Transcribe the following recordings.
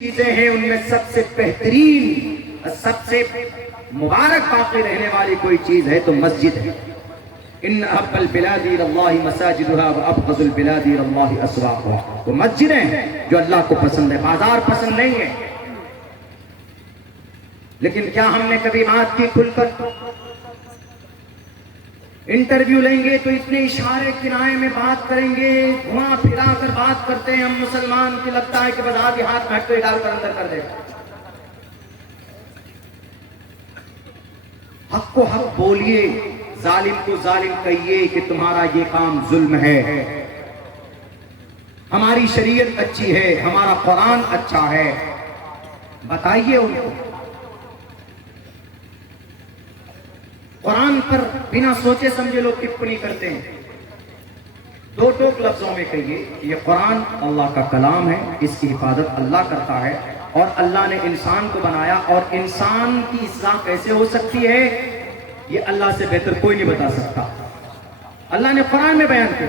चीजें हैं उनमें सबसे बेहतरीन सबसे मुबारक बाकी रहने वाली कोई चीज है तो मस्जिद है। इन अब्बल बिलादी अल्लाह मसाजिदुहा व अफज़ुल बिलादी अल्लाह अस्वाक़ुहा। वो मस्जिदें हैं जो अल्लाह को पसंद है, बाजार पसंद नहीं है। लेकिन क्या हमने कभी बात की खुलकर? इंटरव्यू लेंगे तो इतने इशारे किनारे में बात करेंगे, घुमा फिरा कर बात करते हैं हम मुसलमान की, लगता है कि बस आगे हाथ फैक्ट्री डालकर अंदर कर देगा। हक को हक बोलिए, जालिम को जालिम कहिए कि तुम्हारा ये काम जुल्म है। हमारी शरीयत अच्छी है, हमारा कुरान अच्छा है, बताइए उनको। कुरान पर बिना सोचे समझे लोग टिप्पणी करते हैं। दो टोक लफ्जों में कहिए, ये कुरान अल्लाह का कलाम है, इसकी हिफाजत अल्लाह करता है और अल्लाह ने इंसान को बनाया, और इंसान की इस्लाह कैसे हो सकती है ये अल्लाह से बेहतर कोई नहीं बता सकता। अल्लाह ने कुरान में बयान किया।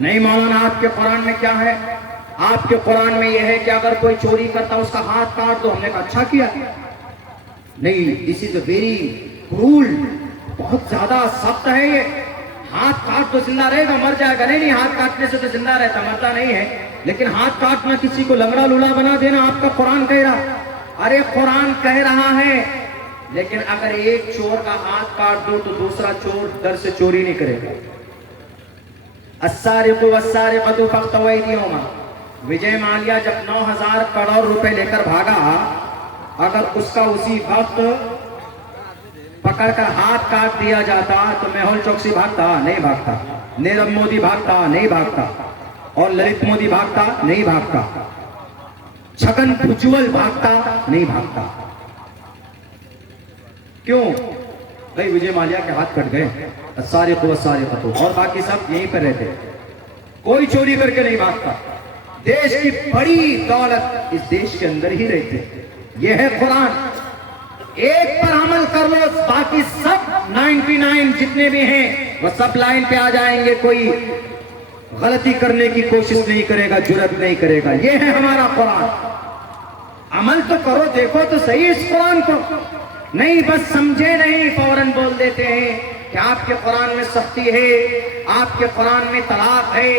नहीं मौलाना, आपके कुरान में क्या है? आपके कुरान में यह है कि अगर कोई चोरी करता उसका हाथ काट दो। हमने कहा अच्छा किया। नहीं, this is a very cruel, बहुत ज्यादा सख्त है ये। हाथ काट तो जिंदा रहेगा, मर जाएगा। नहीं, हाथ काटने से तो जिंदा रहता, मरता नहीं है। लेकिन हाथ काटना, किसी को लंगड़ा लूला बना देना, आपका कुरान कह रहा। अरे कुरान कह रहा है, लेकिन अगर एक चोर का हाथ काट दो तो दूसरा चोर डर से चोरी नहीं करेगा। अस्सारिक़ु वस्सारिक़तु फ़क़्तऊ अयदियहुमा। विजय माल्या जब 9,000 करोड़ रुपए लेकर भागा, अगर उसका उसी वक्त पकड़कर हाथ काट दिया जाता तो मेहुल चौकसी भागता? नहीं भागता। नीरव मोदी भागता? नहीं भागता। और ललित मोदी भागता? नहीं भागता। छगन भुजबल भागता? नहीं भागता। क्यों भाई? विजय माल्या के हाथ कट गए, अस्सारिक़ु वस्सारिक़तु, और बाकी सब यहीं पर रहते, कोई चोरी करके नहीं भागता। देश की बड़ी दौलत इस देश के अंदर ही रहती। यह है कुरान। एक पर अमल कर लो, बाकी सब 99 जितने भी हैं वो सब लाइन पे आ जाएंगे। कोई गलती करने की कोशिश नहीं करेगा, जुर्रत नहीं करेगा। ये है हमारा कुरान। अमल तो करो, देखो तो सही इस कुरान को। नहीं, बस समझे नहीं, फौरन बोल देते हैं कि आपके कुरान में सख्ती है, आपके कुरान में तलाक है,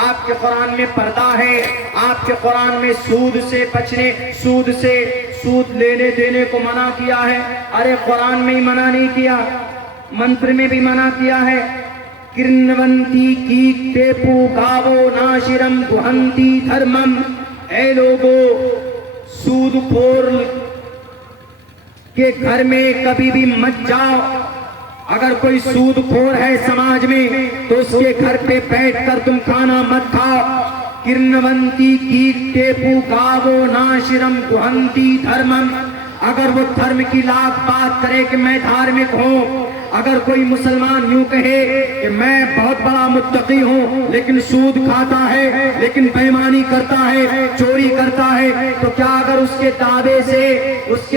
आपके कुरान में पर्दा है, आपके कुरान में सूद से बचने, सूद लेने देने को मना किया है। अरे कुरान में ही मना नहीं किया, मंत्र में भी मना किया है। किर्नवंती की टेपू गावो नाशिरम गुहंती धर्मम। ऐ लोगो, सूदखोर के घर में कभी भी मत जाओ। अगर कोई सूदखोर है समाज में तो उसके घर पे बैठकर तुम खाना मत खाओ। किर्नवंती की टेपू गावो नाशिरम गुहंती धर्मम। अगर वो धर्म की लाख बात करे कि मैं धार्मिक हूँ, अगर कोई मुसलमान यूं कहे कि मैं बहुत बड़ा मुत्तकी हूँ, लेकिन सूद खाता है, लेकिन बेईमानी करता है, चोरी करता है, तो क्या अगर उसके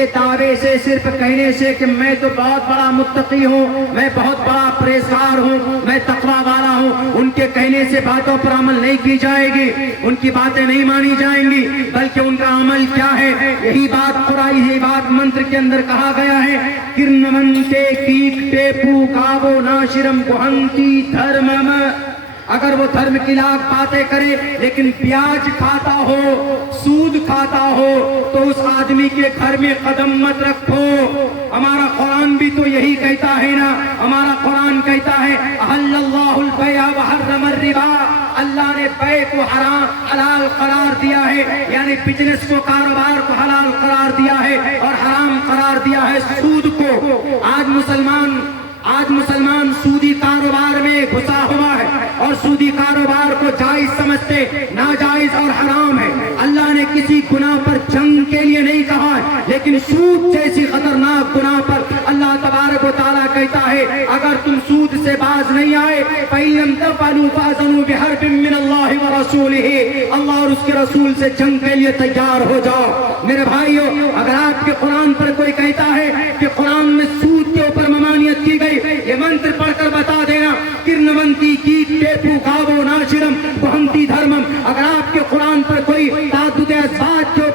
दावे से सिर्फ कहने से कि मैं तो बहुत बड़ा मुत्तकी हूँ, मैं बहुत बड़ा परहेज़गार हूँ, मैं तकवा वाला हूँ, उनके कहने से बातों पर अमल नहीं की जाएगी, उनकी बातें नहीं मानी जाएंगी, बल्कि उनका अमल क्या है? यही बात कुरान, यही बात मंत्र के अंदर कहा गया है। किर्नवंते कीक टेपू गावो नाशिरम गुहंती धर्मम। अगर वो धर्म की लाख बातें करे लेकिन प्याज खाता हो, सूद खाता हो, तो उस आदमी के घर में कदम मत रखो। हमारा कुरान भी तो यही कहता है ना। हमारा कुरान कहता है अहल्लल्लाहुल बैअ व हर्रमर रिबा। अल्लाह ने बै को हलाल करार दिया है, यानी बिजनेस को, कारोबार को हलाल करार दिया है, और हराम करार दिया है सूद को। आज मुसलमान सूदी कारोबार में घुसा हुआ है और सूदी कारोबार को जायज समझते, नाजायज और हराम है। अल्लाह ने किसी गुनाह पर जंग के लिए नहीं कहा है, लेकिन सूद जैसी खतरनाक गुनाह पर अल्लाह तबारक व तआला कहता है अगर तुम सूद से बाज नहीं आए, फ़इन तफ़अलू फ़अज़नू बिहर्बिन मिनल्लाहि व रसूलिही। अल्लाह और उसके रसूल से जंग के लिए तैयार हो जाओ। मेरे भाइयों,